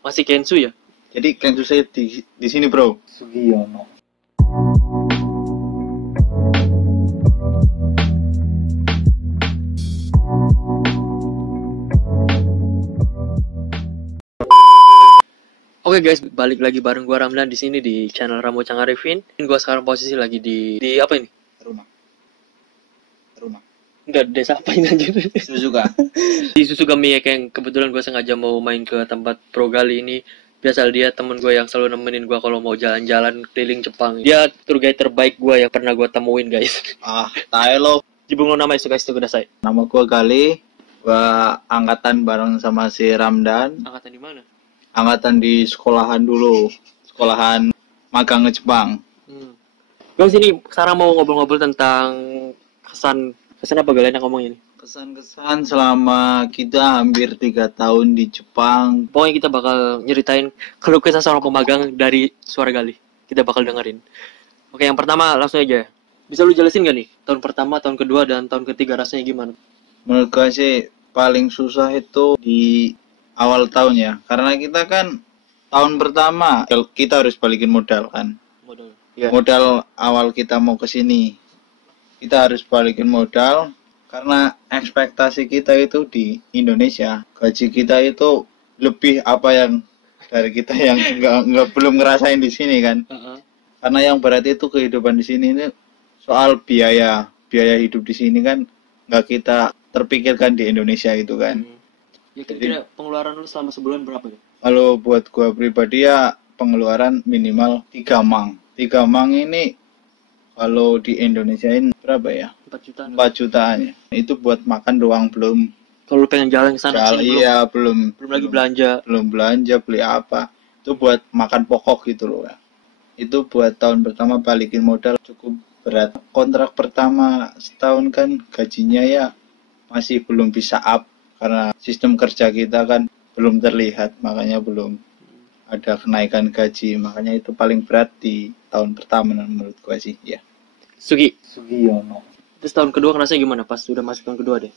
Masih Kensu ya? Jadi Kensu saya di sini bro. Sugiono. Oke guys, balik lagi bareng gua Ramdan di sini di channel Ramo Cang Arifin. Gua sekarang posisi lagi di apa ini? Rumah. Enggak, desa apa ini anjir? Suzuka. Di Susugami ya, yang kebetulan gue sengaja mau main ke tempat Pro Gali ini. Biasa dia temen gue yang selalu nemenin gue kalau mau jalan-jalan keliling Jepang. Dia tour guide terbaik gue yang pernah gue temuin guys. Tae lo. Jibung lo nama itu guys, itu kudasai. Nama gua Gali. Gua angkatan bareng sama si Ramdan. Angkatan di mana? Angkatan di sekolahan dulu. Sekolahan magang ke Jepang. Guys, ini sekarang mau ngobrol-ngobrol tentang kesan apa kalian yang ngomong ini? Kesan-kesan selama kita hampir 3 tahun di Jepang. Pokoknya kita bakal nyeritain keluh kesah seorang pemagang dari suara Gali. Kita bakal dengerin. Oke, yang pertama langsung aja. Bisa lu jelasin gak nih? Tahun pertama, tahun kedua, dan tahun ketiga rasanya gimana? Menurut gua sih paling susah itu di awal tahun ya. Karena kita kan tahun pertama kita harus balikin modal kan. Modal. Modal awal kita mau ke sini. Kita harus balikin modal karena ekspektasi kita itu di Indonesia. Gaji kita itu lebih apa yang dari kita yang nggak belum ngerasain di sini kan. Karena yang berarti itu kehidupan di sini ini soal biaya hidup di sini kan nggak kita terpikirkan di Indonesia gitu kan. Ya kira-kira pengeluaran lu selama sebulan berapa ya? Kalau buat gua pribadi ya pengeluaran minimal 3 mang. 3 mang ini kalau di Indonesiain berapa ya? 4 juta. 4 jutaan ya. Itu buat makan doang belum. Kalau lu pengen jalan ke sana sini Iya, belum lagi belanja. Belum belanja beli apa. Itu buat makan pokok gitu loh ya. Itu buat tahun pertama balikin modal cukup berat. Kontrak pertama setahun kan gajinya ya masih belum bisa up karena sistem kerja kita kan belum terlihat, makanya belum ada kenaikan gaji, makanya itu paling berat di tahun pertama menurut gua sih ya. Sugiono. Terus tahun kedua rasanya gimana pas sudah masuk tahun kedua deh?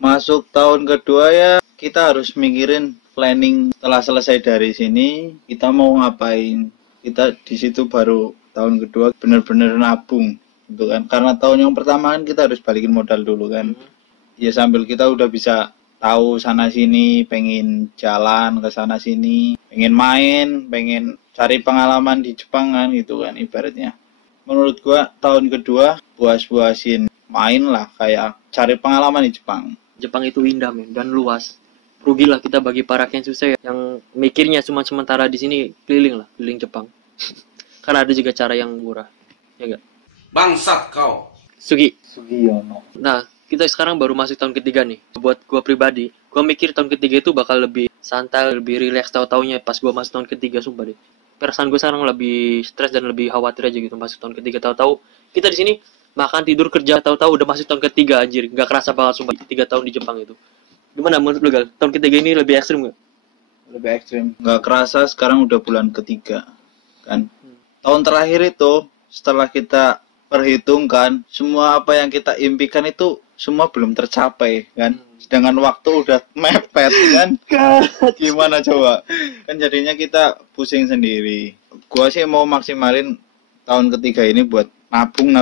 Masuk tahun kedua ya kita harus mikirin planning setelah selesai dari sini kita mau ngapain. Kita di situ baru tahun kedua bener-bener nabung gitu kan. Karena tahun yang pertama kan kita harus balikin modal dulu kan. Ya sambil kita udah bisa tahu sana sini, pengen jalan ke sana sini, pengen main, pengen cari pengalaman di Jepang kan gitu kan ibaratnya. Menurut gua tahun kedua puas-puasin main lah, kayak cari pengalaman di Jepang. Jepang itu indah men dan luas. Rugilah kita bagi para Kensusei yang mikirnya cuma sementara di sini keliling Jepang. Karena ada juga cara yang murah. Ya enggak? Bangsat kau. Sugiono. Nah, kita sekarang baru masuk tahun ketiga nih. Buat gua pribadi, gua mikir tahun ketiga itu bakal lebih santai, lebih rileks tahu-taunya pas gua masuk tahun ketiga sumpah deh. Perasaan gue sekarang lebih stres dan lebih khawatir aja gitu masuk tahun ketiga, tahu-tahu kita di sini makan tidur kerja, tahu-tahu udah masuk tahun ketiga anjir. Nggak kerasa banget sumpah 3 tahun di Jepang itu. Gimana menurut lu Gal? Tahun ketiga ini lebih ekstrim nggak? Lebih ekstrim. Nggak kerasa sekarang udah bulan ketiga kan. Tahun terakhir itu setelah kita perhitungkan semua apa yang kita impikan itu semua belum tercapai kan. Sedangkan waktu udah mepet kan. Gimana coba? Kan jadinya kita pusing sendiri. Gua sih mau maksimalin tahun ketiga ini buat nabung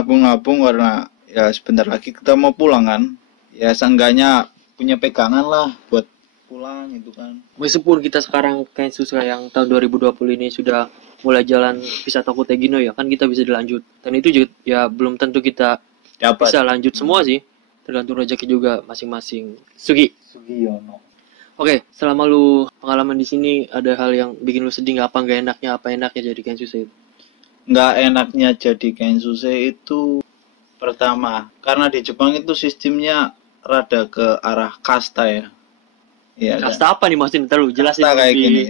karena ya sebentar lagi kita mau pulang kan. Ya seenggaknya punya pegangan lah buat pulang itu kan. Meskipun kita sekarang kayak susah yang tahun 2020 ini sudah mulai jalan Wisata Kutegino ya, kan kita bisa dilanjut. Dan itu juga ya belum tentu kita Dapat. bisa lanjut semua sih. Tergantung rezeki juga masing-masing. Sugiono. Oke, selama lu pengalaman di sini ada hal yang bikin lu sedih nggak, apa enaknya jadi Kensusei? Nggak enaknya jadi Kensusei itu pertama karena di Jepang itu sistemnya rada ke arah kasta ya. Iya kan? Kasta apa nih maksudnya? Ntar lu jelasin Kasta kayak lebih. gini.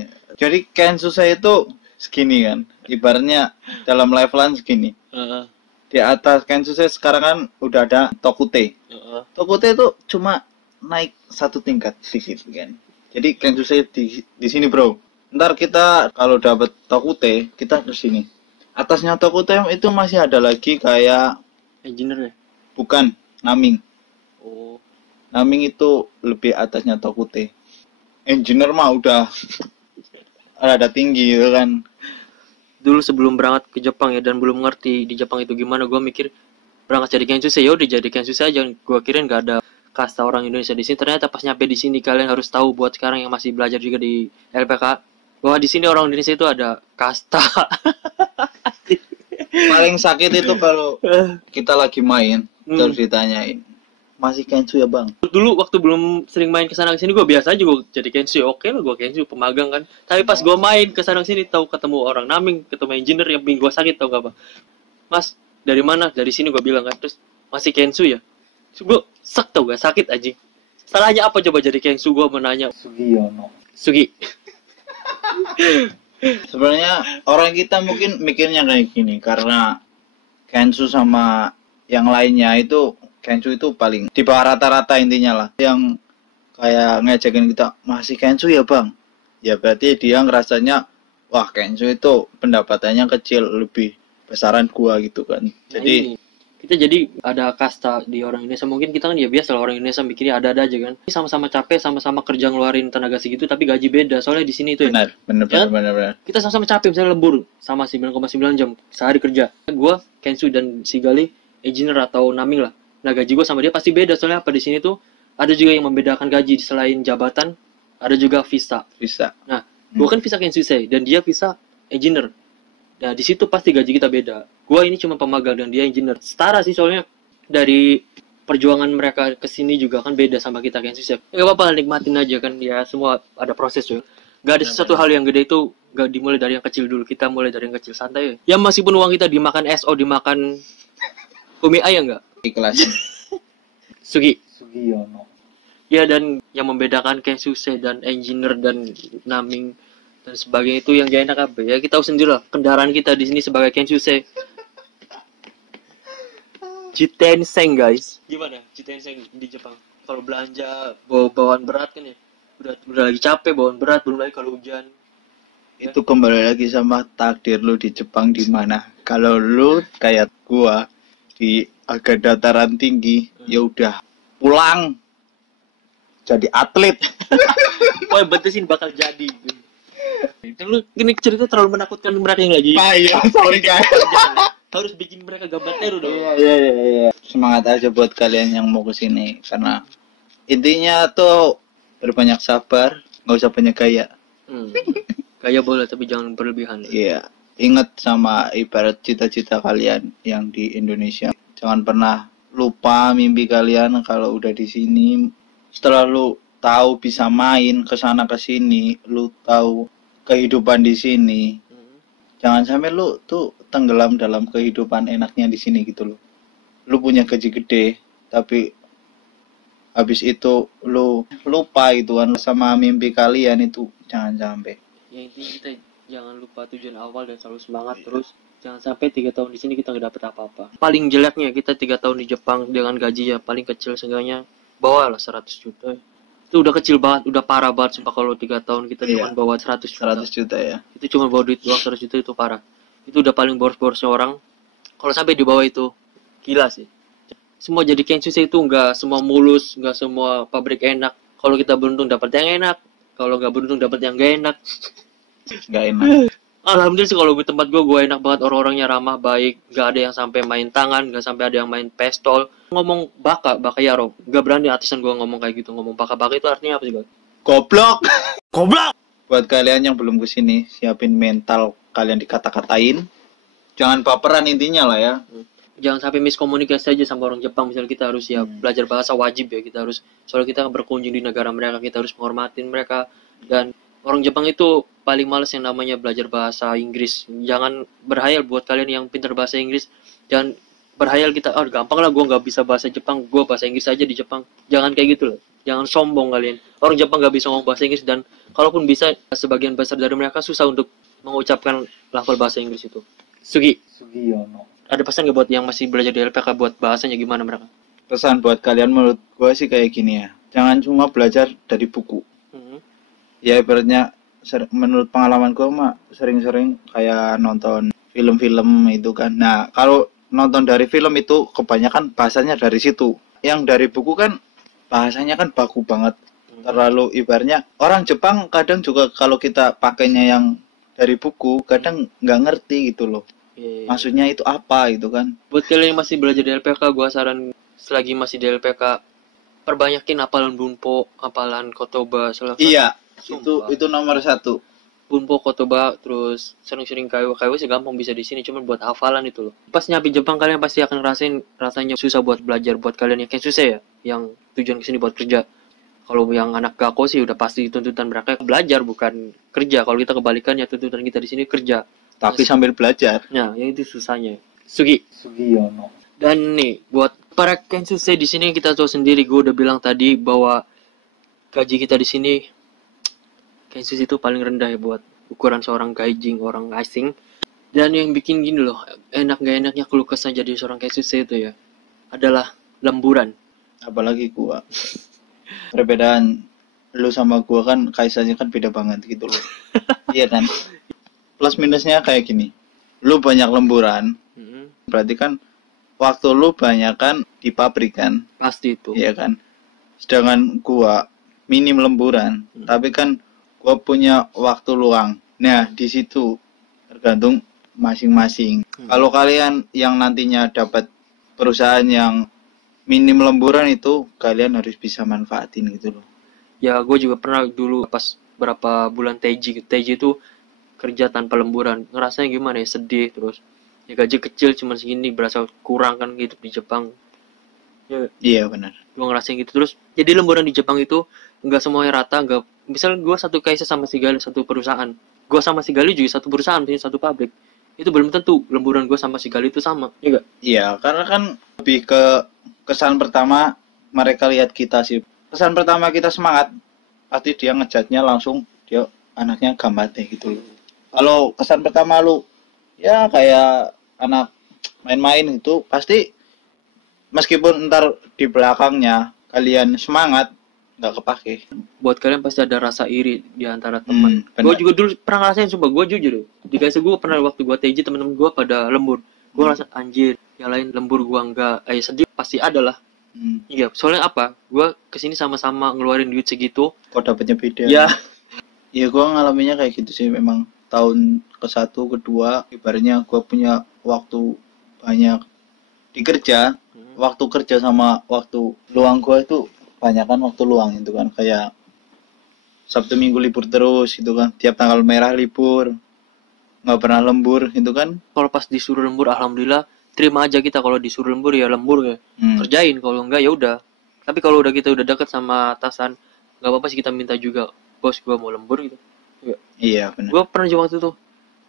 Jadi Kensusei itu segini kan. Ibaratnya dalam levelan segini. Heeh, Di atas Kensusei sekarang kan udah ada Tokute. heeh. Tokute itu cuma naik satu tingkat sedikit kan. Jadi Kensusei di sini bro. Ntar kita kalau dapat Tokute kita ke sini. Atasnya Tokute itu masih ada lagi kayak Engineer ya? bukan Naming. Oh, Naming itu lebih atasnya Tokute. Engineer mah udah rada tinggi gitu kan. Dulu sebelum berangkat ke Jepang ya, dan belum ngerti di Jepang itu gimana, gue mikir berangkat jadi Kenshusei, ya udah jadi Kenshusei aja. Gue kirain gak ada kasta orang Indonesia di sini. Ternyata pas nyampe di sini, kalian harus tahu buat sekarang yang masih belajar juga di LPK, bahwa di sini orang Indonesia itu ada kasta. Paling sakit itu kalau kita lagi main terus ditanyain, masih Kenshu ya bang? Dulu waktu belum sering main kesana kesini, gue biasa aja gue jadi Kenshu. Oke lah, gue Kenshu pemagang kan. Tapi pas gue main kesana kesini, tahu ketemu orang Naming, ketemu engineer yang bikin gue sakit, tau gak apa? Mas, dari mana? Dari sini, gue bilang kan. Terus masih Kenshu ya? Gue sek, tau gak, sakit aja. Salahnya apa coba jadi Kenshu? Gue menanya. Sugiono. Sugi. Sebenarnya orang kita mungkin mikirnya kayak gini karena Kenshu sama yang lainnya itu, Kenshu itu paling di bawah rata-rata intinya lah. Yang kayak ngejekin kita, masih Kenshu ya bang? Ya berarti dia ngerasanya, wah Kenshu itu pendapatannya kecil, lebih besaran gua gitu kan. Jadi kita jadi ada kasta di orang Indonesia. Mungkin kita kan ya biasa lah, orang Indonesia mikirnya ada-ada aja kan. Sama-sama capek, sama-sama kerja ngeluarin tenaga segitu, tapi gaji beda. Soalnya di sini itu ya. benar. Kita sama-sama capek, misalnya lembur sama 9,9 jam sehari kerja. Gua Kenshu dan si Gali engineer atau Naming lah. Nah gaji gua sama dia pasti beda. Soalnya apa, di sini tuh ada juga yang membedakan gaji. Selain jabatan, ada juga visa. Nah, gua kan visa Kenshusei dan dia visa engineer. Nah, di situ pasti gaji kita beda. Gua ini cuma pemagang dan dia engineer. Setara sih, soalnya dari perjuangan mereka ke sini juga kan beda sama kita Kenshusei. Ya apa-apa, nikmatin aja kan, ya semua ada proses juga. Gak ada sesuatu hal yang gede itu gak dimulai dari yang kecil dulu. Kita mulai dari yang kecil, santai. Ya meskipun uang kita dimakan SO, dimakan umi ayam enggak? Ikhlasin. Sugi. Sugiono. Ya, dan yang membedakan Kenshusei dan engineer dan Naming dan sebagainya itu yang gak enak apa ya, kita tahu sendiri lah kendaraan kita di sini sebagai Kenshusei. Jitenseng guys, gimana Jitenseng di Jepang kalau belanja bawaan berat kan ya, udah lagi capek bawaan berat, belum lagi kalau hujan ya. Itu kembali lagi sama takdir lu di Jepang di mana. Kalau lu kayak gua di agak dataran tinggi, ya udah pulang jadi atlet. Wah, betesin bakal jadi. Lu ini cerita terlalu menakutkan mereka yang lagi. Iya, sorry guys. Harus bikin mereka gambar teror dong. Iya. Semangat aja buat kalian yang mau kesini, karena intinya tuh berbanyak sabar, nggak usah banyak gaya. Gaya boleh tapi jangan berlebihan. Iya, ingat sama ibarat cita-cita kalian yang di Indonesia. Jangan pernah lupa mimpi kalian kalau udah di sini. Setelah lu tahu bisa main ke sana ke sini, lu tahu kehidupan di sini. Jangan sampai lu tuh tenggelam dalam kehidupan enaknya di sini gitu loh. Lu punya gaji gede, tapi habis itu lu lupa gitu kan sama mimpi kalian itu, jangan sampai. Ya intinya kita jangan lupa tujuan awal dan selalu semangat terus. Jangan sampai 3 tahun di sini kita nggak dapet apa-apa. Paling jeleknya kita 3 tahun di Jepang dengan gaji ya paling kecil, seenggaknya bawalah 100 juta. Itu udah kecil banget, udah parah banget sumpah. Kalau 3 tahun kita cuma bawa 100 juta ya. Itu cuma bawa duit doang 100 juta, itu parah. Itu udah paling boros-borosnya orang. Kalau sampai di bawah itu, gila sih. Semua jadi Kenshusei itu nggak semua mulus, nggak semua pabrik enak. Kalau kita beruntung dapat yang enak, kalau nggak beruntung dapat yang nggak enak. Nggak enak. Alhamdulillah sih kalau di tempat gue enak banget, orang-orangnya ramah, baik, nggak ada yang sampai main tangan, nggak sampai ada yang main pistol. Ngomong baka yaro, nggak berani atasan gue ngomong kayak gitu. Ngomong baka itu artinya apa sih, Bang? Goblok. Buat kalian yang belum kesini, siapin mental kalian dikata-katain. Jangan baperan intinya lah ya. Jangan sampai miskomunikasi aja sama orang Jepang. Misalnya kita harus ya belajar bahasa wajib ya, kita harus, soalnya kita berkunjung di negara mereka, kita harus menghormatin mereka. Dan orang Jepang itu paling males yang namanya belajar bahasa Inggris. Jangan berhayal buat kalian yang pintar bahasa Inggris. Jangan berhayal kita, gampang lah gue nggak bisa bahasa Jepang, gue bahasa Inggris aja di Jepang. Jangan kayak gitu loh. Jangan sombong kalian. Orang Jepang nggak bisa ngomong bahasa Inggris, dan kalaupun bisa, sebagian besar dari mereka susah untuk mengucapkan lafal bahasa Inggris itu. Sugi. Sugiono. Ada pesan nggak buat yang masih belajar di LPK buat bahasanya gimana mereka? Pesan buat kalian menurut gue sih kayak gini ya. Jangan cuma belajar dari buku. Ya ibaratnya menurut pengalaman gue mah sering-sering kayak nonton film-film itu kan. Nah kalau nonton dari film itu kebanyakan bahasanya dari situ. Yang dari buku kan bahasanya kan baku banget. terlalu ibaratnya orang Jepang kadang juga kalau kita pakainya yang dari buku kadang nggak ngerti gitu loh. Iya. Maksudnya itu apa gitu kan. Buat kalian yang masih belajar di LPK, gua saran selagi masih di LPK perbanyakin hafalan Bunpo, hafalan Kotoba, selama Iya, Sumpah. itu nomor satu. Bunpo, Kotoba, terus sering-sering KW sih gampang bisa di sini, cuma buat hafalan itu loh. Pas nyampe Jepang kalian pasti akan ngerasain rasanya susah buat belajar. Buat kalian yang kayak susah ya, yang tujuan kesini buat kerja. Kalau yang anak gako sih udah pasti tuntutan mereka belajar bukan kerja. Kalau kita kebalikannya tuntutan kita di sini kerja. Tapi sambil belajar. Nah, yang itu susahnya. Sugi. Sugiono. Dan nih, buat para Kensusei di sini kita tahu sendiri, gue udah bilang tadi bahwa gaji kita di sini Kensus itu paling rendah ya buat ukuran seorang gaijin, orang asing. Dan yang bikin gini loh, enak gak enaknya keluh kesah jadi seorang Kensusei itu ya, adalah lemburan. Apalagi gua. Perbedaan lu sama gua kan kaisarnya kan beda banget gitu loh. Iya kan? Plus minusnya kayak gini. Lu banyak lemburan, berarti kan waktu lu banyak kan di pabrik kan? Pasti itu. Iya kan? Sedangkan gua minim lemburan, tapi kan gua punya waktu luang. Nah, di situ tergantung masing-masing. Kalau kalian yang nantinya dapat perusahaan yang minim lemburan itu, kalian harus bisa manfaatin gitu loh. Ya, gue juga pernah dulu pas berapa bulan TJ itu kerja tanpa lemburan. Ngerasanya gimana ya, sedih terus. Ya gaji kecil cuma segini, berasa kurang kan hidup di Jepang. Ya, Iya benar. gue ngerasain gitu terus. Jadi lemburan di Jepang itu nggak semuanya rata, nggak. Misal gue satu kaisa sama si Gali satu perusahaan, gue sama si Gali juga satu perusahaan, punya satu pabrik. Itu belum tentu lemburan gue sama si Gali itu sama, ya nggak? Iya, karena kan lebih ke kesan pertama mereka lihat kita sih. Kesan pertama kita semangat, pasti dia ngejatnya langsung dia anaknya gamate gitu loh. Kalau kesan pertama lu ya kayak anak main-main itu pasti meskipun ntar di belakangnya kalian semangat nggak kepake. Buat kalian pasti ada rasa iri di antara teman. benar. Gue juga dulu pernah ngerasain, coba gue jujur. Di kaisa gue pernah waktu gue TJ teman-teman gue pada lembur. Gue ngerasa anjir, yang lain lembur gue enggak. Sedih pasti ada lah. Iya, soalnya apa? Gue kesini sama-sama ngeluarin duit segitu. Kok dapetnya beda? Ya, Ya gue ngalaminnya kayak gitu sih memang. Tahun ke-1, kedua ibaratnya gue punya waktu banyak di kerja. Waktu kerja sama waktu luang gue itu banyak kan waktu luang itu kan. Kayak Sabtu Minggu libur terus gitu kan. Tiap tanggal merah libur, nggak pernah lembur itu kan. kalau pas disuruh lembur, alhamdulillah terima aja kita. Kalau disuruh lembur ya lembur ya, kerjain. Kalau enggak ya udah. Tapi kalau udah kita udah deket sama atasan, nggak apa-apa sih kita minta juga, bos gue mau lembur gitu. Iya benar. Gue pernah juga waktu itu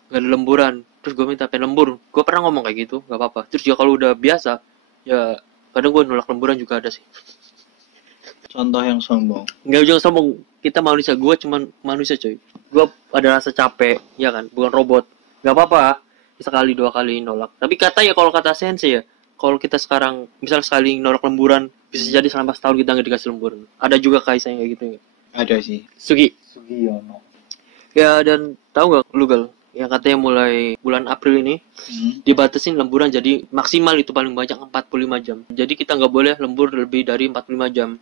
nggak ada lemburan, terus gue minta pengen lembur. Gue pernah ngomong kayak gitu, nggak apa-apa. Terus juga kalau udah biasa, ya kadang gue nolak lemburan juga ada sih. Contoh yang sombong. Nggak ujung sombong, kita manusia. Gue cuman manusia coy. Gue ada rasa capek, ya kan, bukan robot. Nggak apa-apa, sekali 2 kali nolak. Tapi kata ya, kalau kata sensei ya, kalau kita sekarang misal sekali nolak lemburan, bisa jadi selama setahun kita nggak dikasih lemburan. Ada juga kaisa yang kayak gitu ya. Ada sih. Sugi. Sugiono. Ya, dan tahu nggak lu Gal, yang katanya mulai bulan April ini dibatasin lemburan jadi maksimal itu paling banyak 45 jam. Jadi kita nggak boleh lembur lebih dari 45 jam.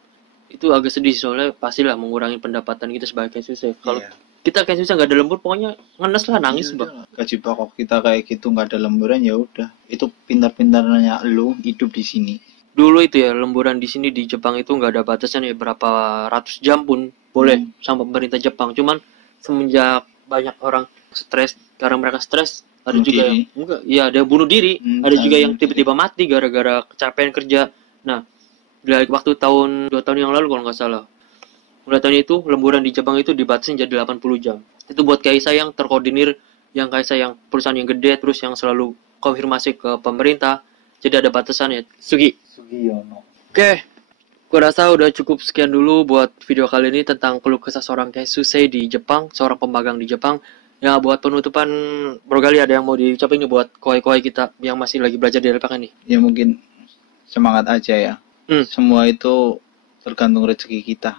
Itu agak sedih soalnya pastilah mengurangi pendapatan kita sebagai Kensusei. Kalau kita Kensusei nggak ada lembur, pokoknya ngenes lah, nangis bang. Gaji pokok kita kayak gitu nggak ada lemburan ya udah. Itu pintar-pintarnya lu hidup di sini. Dulu itu ya lemburan di sini di Jepang itu nggak ada batasan ya, berapa ratus jam pun boleh sama pemerintah Jepang. Cuman semenjak banyak orang stres, karena mereka stres, ada Bunuh juga diri. yang enggak, ya ada yang bunuh diri, ada juga yang tiba-tiba mati gara-gara kecapean kerja. Nah, dari waktu 2 tahun yang lalu kalau nggak salah, mulai tahun itu lemburan di Jepang itu dibatasin jadi 80 jam. Itu buat kaisa yang terkoordinir, yang kaisa yang perusahaan yang gede, terus yang selalu konfirmasi ke pemerintah. Jadi ada batasannya. Sugi. Sugiono. Oke, gua rasa udah cukup sekian dulu buat video kali ini tentang keluh kesah seorang Kensusei di Jepang, seorang pemagang di Jepang. Ya, buat penutupan, Bro Gali ada yang mau diucapin nih buat koi-koi kita yang masih lagi belajar di LPK nih? Ya mungkin semangat aja ya. Semua itu tergantung rezeki kita.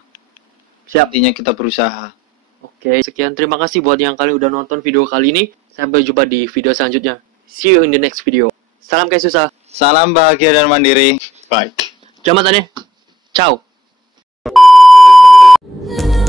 Siap. Intinya kita berusaha. Oke, sekian. Terima kasih buat yang kalian udah nonton video kali ini. Sampai jumpa di video selanjutnya. See you in the next video. Salam Kensusa. Salam bahagia dan mandiri. Bye. Jamat aneh. Ciao. La